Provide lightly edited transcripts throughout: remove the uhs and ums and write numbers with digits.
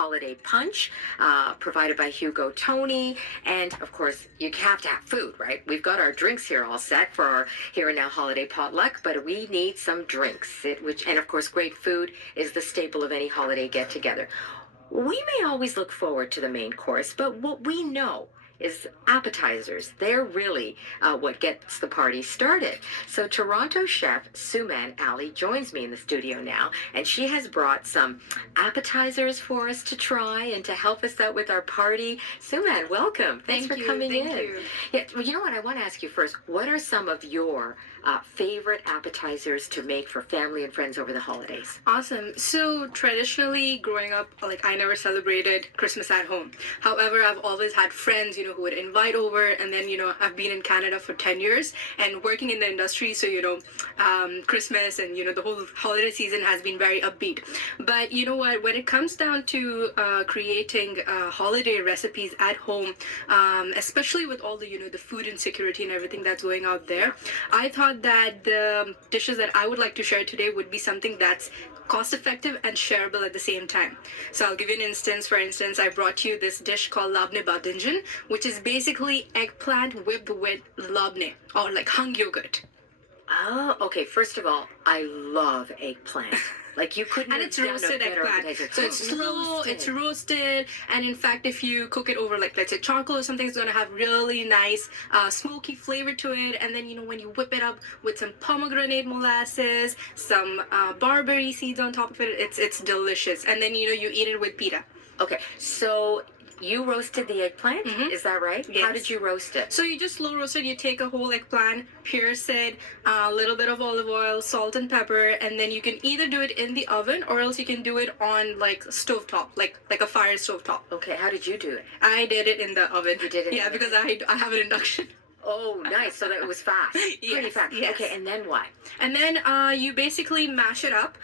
holiday punch provided by Hugo Tony. And of course, you have to have food, right? We've got our drinks here all set for our here and now holiday potluck, but we need some drinks. And of course, great food is the staple of any holiday get together. We may always look forward to the main course, but what we know is appetizers. They're really what gets the party started. So Toronto chef Suman Ali joins me in the studio now, and she has brought some appetizers for us to try and to help us out with our party. Suman, welcome. Thanks for coming in. Thank you. Yeah, well, you know what? I want to ask you first. What are some of your favorite appetizers to make for family and friends over the holidays? Awesome. So traditionally, growing up, like I never celebrated Christmas at home. However, I've always had friends, who would invite over, and then, I've been in Canada for 10 years and working in the industry. So, Christmas and, the whole holiday season has been very upbeat. But you know what, when it comes down to creating holiday recipes at home, especially with all the, the food insecurity and everything that's going out there, I thought that the dishes that I would like to share today would be something that's cost effective and shareable at the same time. So I'll give you an instance. For instance, I brought you this dish called labne badinjan, which is basically eggplant whipped with labne, or like hung yogurt. Oh, okay. First of all, I love eggplant. Like you couldn't. And have it's done a roasted better eggplant. appetizer. So it's slow, it's roasted, and in fact, if you cook it over, like let's say charcoal or something, it's going to have really nice smoky flavor to it. And then when you whip it up with some pomegranate molasses, some barberry seeds on top of it, it's delicious. And then you eat it with pita. Okay, so you roasted the eggplant, is that right? Yes. How did you roast it? So you just slow roast it. You take a whole eggplant, pierce it, a little bit of olive oil, salt and pepper, and then you can either do it in the oven or else you can do it on like stovetop, like a fire stovetop. Okay, how did you do it? I did it in the oven. You did it? Yeah, because I have an induction. Oh, nice. So that it was fast. Yes, Pretty fast. yes. Okay, and then what? And then you basically mash it up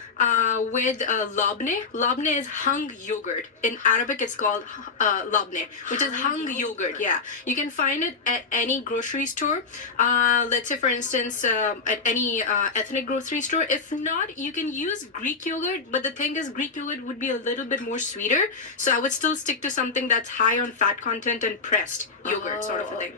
with labne. Labne is hung yogurt. In Arabic, it's called labne, which is hung yogurt. Yeah, you can find it at any grocery store. Let's say, for instance, at any ethnic grocery store. If not, you can use Greek yogurt. But the thing is, Greek yogurt would be a little bit more sweeter. So I would still stick to something that's high on fat content and pressed yogurt, sort of a thing.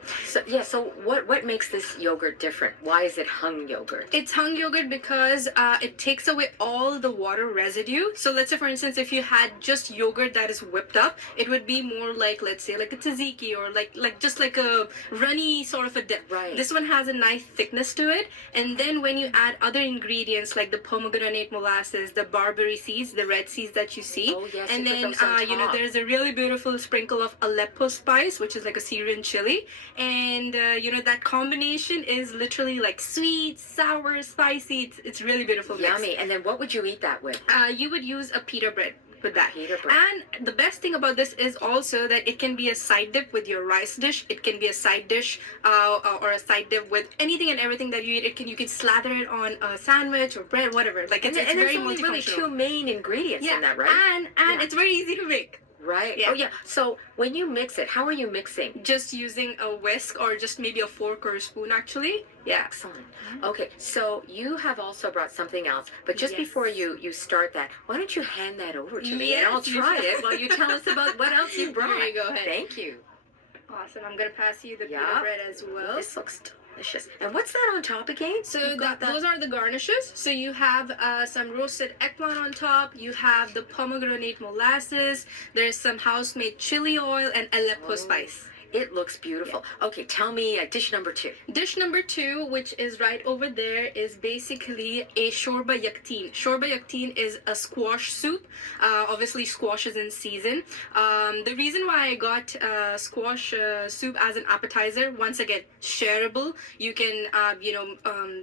So what makes this yogurt different? Why is it hung yogurt? It's hung yogurt because it takes away all the water residue. So let's say, for instance, if you had just yogurt that is whipped up, it would be more like, let's say, like a tzatziki or like just like a runny sort of a dip. Right. This one has a nice thickness to it. And then when you add other ingredients like the pomegranate molasses, the barberry seeds, the red seeds that you see, oh, yes, and then there's a really beautiful sprinkle of Aleppo spice, which is like a Syrian chili, and that combination is literally like sweet, sour, spicy. It's really beautiful mix. Yummy. And then what would you eat that with? You would use a pita bread with that. Pita bread. And the best thing about this is also that it can be a side dip with your rice dish. It can be a side dish or a side dip with anything and everything that you eat. You can slather it on a sandwich or bread, whatever. Like it's very multifunctional. There's only really two main ingredients in that, right? And it's very easy to make. Right. Yeah. Oh, yeah. So when you mix it, how are you mixing? Just using a whisk or just maybe a fork or a spoon, actually. Yeah. Excellent. Okay. So you have also brought something else, but just before you start that, why don't you hand that over to me and I'll try it while you tell us about what else you brought. Here you go. Ahead. Thank you. Awesome. I'm gonna pass you the pita bread as well. This looks delicious. And what's that on top again? So those are the garnishes. So you have some roasted eggplant on top. You have the pomegranate molasses. There's some house-made chili oil and Aleppo spice. It looks beautiful. Yeah. Okay, tell me dish number 2. Dish number 2, which is right over there, is basically a shorba yakteen. Shorba yakteen is a squash soup. Obviously, squash is in season. The reason why I got squash soup as an appetizer, once again, shareable. You can,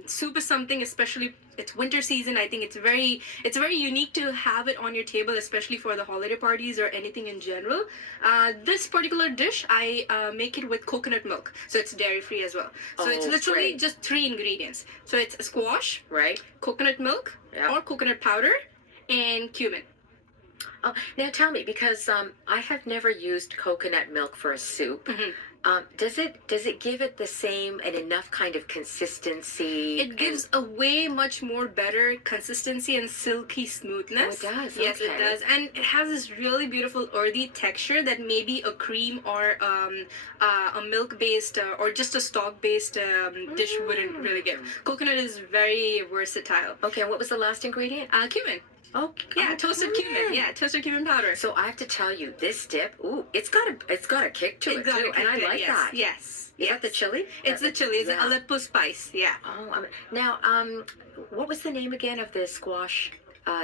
soup is something, especially it's winter season. I think it's very unique to have it on your table, especially for the holiday parties or anything in general. This particular dish, I make it with coconut milk, so it's dairy free as well. So it's literally just 3 ingredients. So it's squash, right? Coconut milk or coconut powder, and cumin. Oh, now tell me, because I have never used coconut milk for a soup. Mhm. Does it give it the same and enough kind of consistency? It gives a way much more better consistency and silky smoothness. Oh, it does? Yes, it Okay. does, and it has this really beautiful earthy texture that maybe a cream or a milk-based or just a stock-based dish wouldn't really give. Coconut is very versatile. Okay, and what was the last ingredient? Cumin. Oh, Yeah, oh, toasted cumin. Yeah, toasted cumin powder. So I have to tell you, this dip, ooh, it's got a kick to It's it got too, a and I kick, like yes, that. Yes. Is that the chili? It's the chili. It's Yeah. an Aleppo spice. Yeah. Oh, now, what was the name again of the squash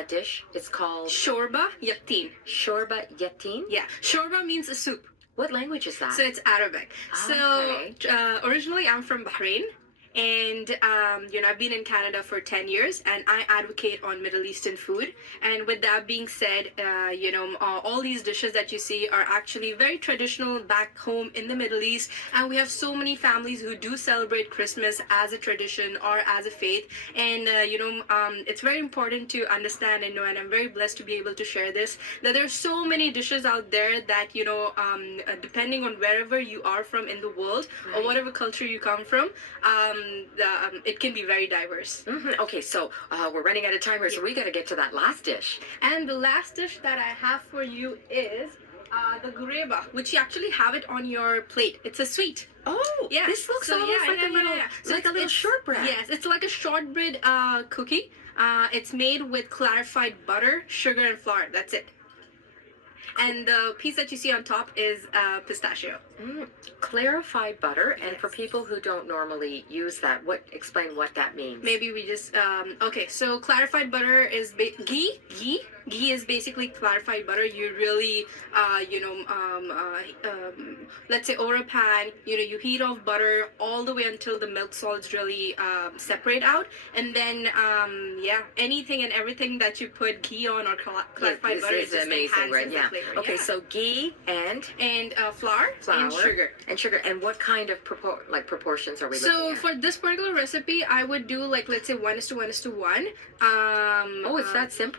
dish? It's called Shorba yatin. shorba yatin. Yeah. Shorba means a soup. What language is that? So it's Arabic. Okay. So originally I'm from Bahrain. And I've been in Canada for 10 years, and I advocate on Middle Eastern food. And with that being said, all these dishes that you see are actually very traditional back home in the Middle East. And we have so many families who do celebrate Christmas as a tradition or as a faith. And it's very important to understand and know. And I'm very blessed to be able to share this. That there are so many dishes out there that depending on wherever you are from in the world or whatever culture you come from. It can be very diverse. Okay, so we're running out of time here, so we got to get to that last dish. And the last dish that I have for you is the gureba, which you actually have it on your plate. It's a sweet. Oh, Yeah. this looks So, almost yeah, like yeah, a little, yeah, yeah. So like a little shortbread. Yes, it's like a shortbread cookie. It's made with clarified butter, sugar, and flour. That's it. And the piece that you see on top is pistachio. Clarified butter, and Yes. for people who don't normally use that, explain what that means? Maybe we just okay. So clarified butter is ghee. Ghee is basically clarified butter. You really let's say over a pan, you heat off butter all the way until the milk solids really separate out, and then anything and everything that you put ghee on or clarified butter, This it is just amazing, enhances right? the Yeah. flavor. Okay, Yeah. so ghee and Flour and sugar. and what kind of proportions are we So looking at? for this particular recipe, I would do like let's say 1:1:1. Oh, it's that simple.